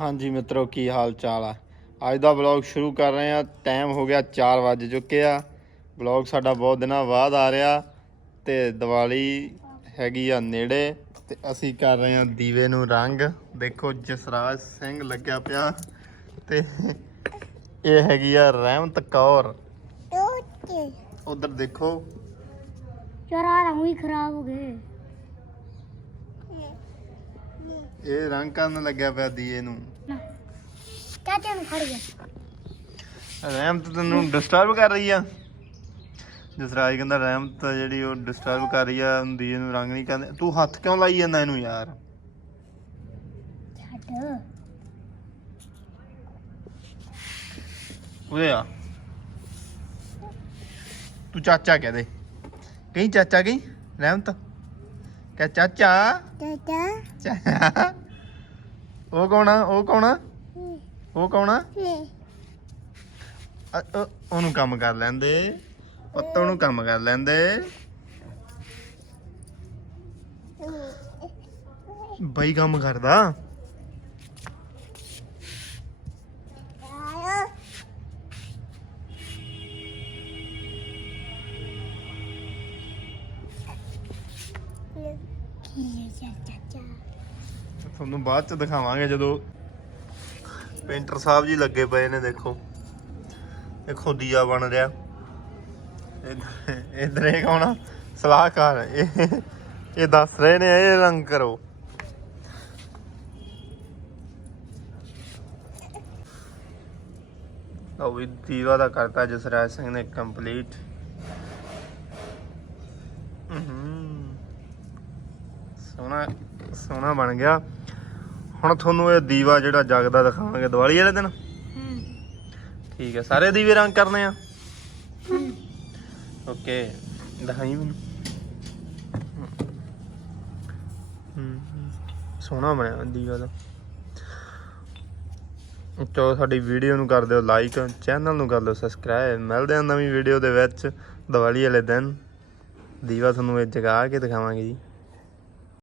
ਹਾਂਜੀ ਮਿੱਤਰੋ ਕੀ ਹਾਲ ਚਾਲ ਆ? ਅੱਜ ਦਾ ਵਲੌਗ ਸ਼ੁਰੂ ਕਰ ਰਹੇ ਆ ਟਾਈਮ ਹੋ ਗਿਆ 4 ਵੱਜ ਚੁੱਕੇ ਆ। ਵਲੌਗ ਸਾਡਾ ਬਹੁਤ ਦਿਨਾਂ ਬਾਅਦ ਆ ਰਿਹਾ ਤੇ ਦੀਵਾਲੀ ਹੈਗੀ ਆ ਨੇੜੇ ਤੇ ਅਸੀਂ ਕਰ ਰਹੇ ਆ ਦੀਵੇ ਨੂੰ ਰੰਗ। ਦੇਖੋ ਜਸਰਾਜ ਸਿੰਘ ਲੱਗਿਆ ਪਿਆ ਤੇ ਇਹ ਹੈਗੀ ਆ ਰਹਿਮਤ ਕੌਰ। ਉਧਰ ਦੇਖੋ। ਯਾਰ ਆ ਰੰਗ ਵੀ ਖਰਾਬ ਹੋ ਗਏ। ਇਹ ਰੰਗ ਕਰਨ ਲੱਗਿਆ ਪਿਆ ਦੀਏ ਨੂੰ। ਚਾਚਾ ਨੂੰ ਫੜ ਗਿਆ। ਰਹਿਮਤ ਤੈਨੂੰ ਡਿਸਟਰਬ ਕਰ ਰਹੀ ਆ। ਜਸਰਾਜ ਕਹਿੰਦਾ ਰਹਿਮਤ ਜਿਹੜੀ ਉਹ ਡਿਸਟਰਬ ਕਰ ਰਹੀ ਆ ਦੀਏ ਨੂੰ ਰੰਗ ਨਹੀਂ ਕਰਦੇ ਤੂੰ ਹੱਥ ਕਿਉਂ ਲਾਈ ਜਾਂਦਾ ਇਹਨੂੰ ਯਾਰ? ਛੱਡ। ਉਰੇ ਆ। ਤੂੰ ਚਾਚਾ ਕਹਿ ਦੇ। ਕਹੀਂ ਚਾਚਾ ਕਹੀਂ? ਰਹਿਮਤ ਕਹਿ ਚਾਚਾ? ਚਾਚਾ। ਉਹ ਕੌਣ ਆ? ਉਹ ਕੌਣ ਆ? ਉਹ ਕੌਣ ਆ? ਅ- ਅ- ਉਹਨੂੰ ਕੰਮ ਕਰ ਲੈਂਦੇ। ਪੁੱਤ ਉਹਨੂੰ ਕੰਮ ਕਰ ਲੈਂਦੇ। ਬਈ ਕੰਮ ਕਰਦਾ? ਤੁਹਾਨੂੰ ਬਾਅਦ ਚ ਦਿਖਾਵਾਂਗੇ ਜਦੋਂ ਪੇਂਟਰ ਸਾਹਿਬ ਜੀ ਲੱਗੇ ਪਏ ਨੇ, ਦੇਖੋ। ਦੇਖੋ ਦੀਆ ਬਣ ਰਿਹਾ। ਇਧਰ- ਇਹ ਕੌਣ ਸਲਾਹਕਾਰ ਇਹ ਦੱਸ ਰਹੇ ਨੇ, ਇਹ ਰੰਗ ਕਰੋ। ਲਓ ਵੀ, ਦੀਵਾ ਦਾ ਕਰਤਾ ਜਸਰਾਜ ਸਿੰਘ ਨੇ ਕੰਪਲੀਟ ਸੋਹਣਾ ਸੋਹਣਾ ਬਣ ਗਿਆ। ਹੁਣ ਤੁਹਾਨੂੰ ਇਹ ਦੀਵਾ ਜਿਹੜਾ ਜਗਦਾ ਦਿਖਾਵਾਂਗੇ ਦੀਵਾਲੀ ਵਾਲੇ ਦਿਨ। ਠੀਕ ਹੈ ਸਾਰੇ ਦੀਵੇ ਰੰਗ ਕਰਨੇ ਆ? ਓਕੇ ਦਿਖਾਈ ਮੈਨੂੰ। ਸੋਹਣਾ ਬਣਿਆ ਦੀਵਾ ਦਾ ਚਲੋ ਸਾਡੀ ਵੀਡੀਓ ਨੂੰ ਕਰ ਦਿਓ ਲਾਈਕ ਚੈਨਲ ਨੂੰ ਕਰ ਦਿਓ ਸਬਸਕ੍ਰਾਈਬ। ਮਿਲਦੇ ਹਾਂ ਨਵੀਂ ਵੀਡੀਓ ਦੇ ਵਿੱਚ ਦੀਵਾਲੀ ਵਾਲੇ ਦਿਨ। ਦੀਵਾ ਤੁਹਾਨੂੰ ਇਹ ਜਗਾ ਕੇ ਦਿਖਾਵਾਂਗੇ ਜੀ।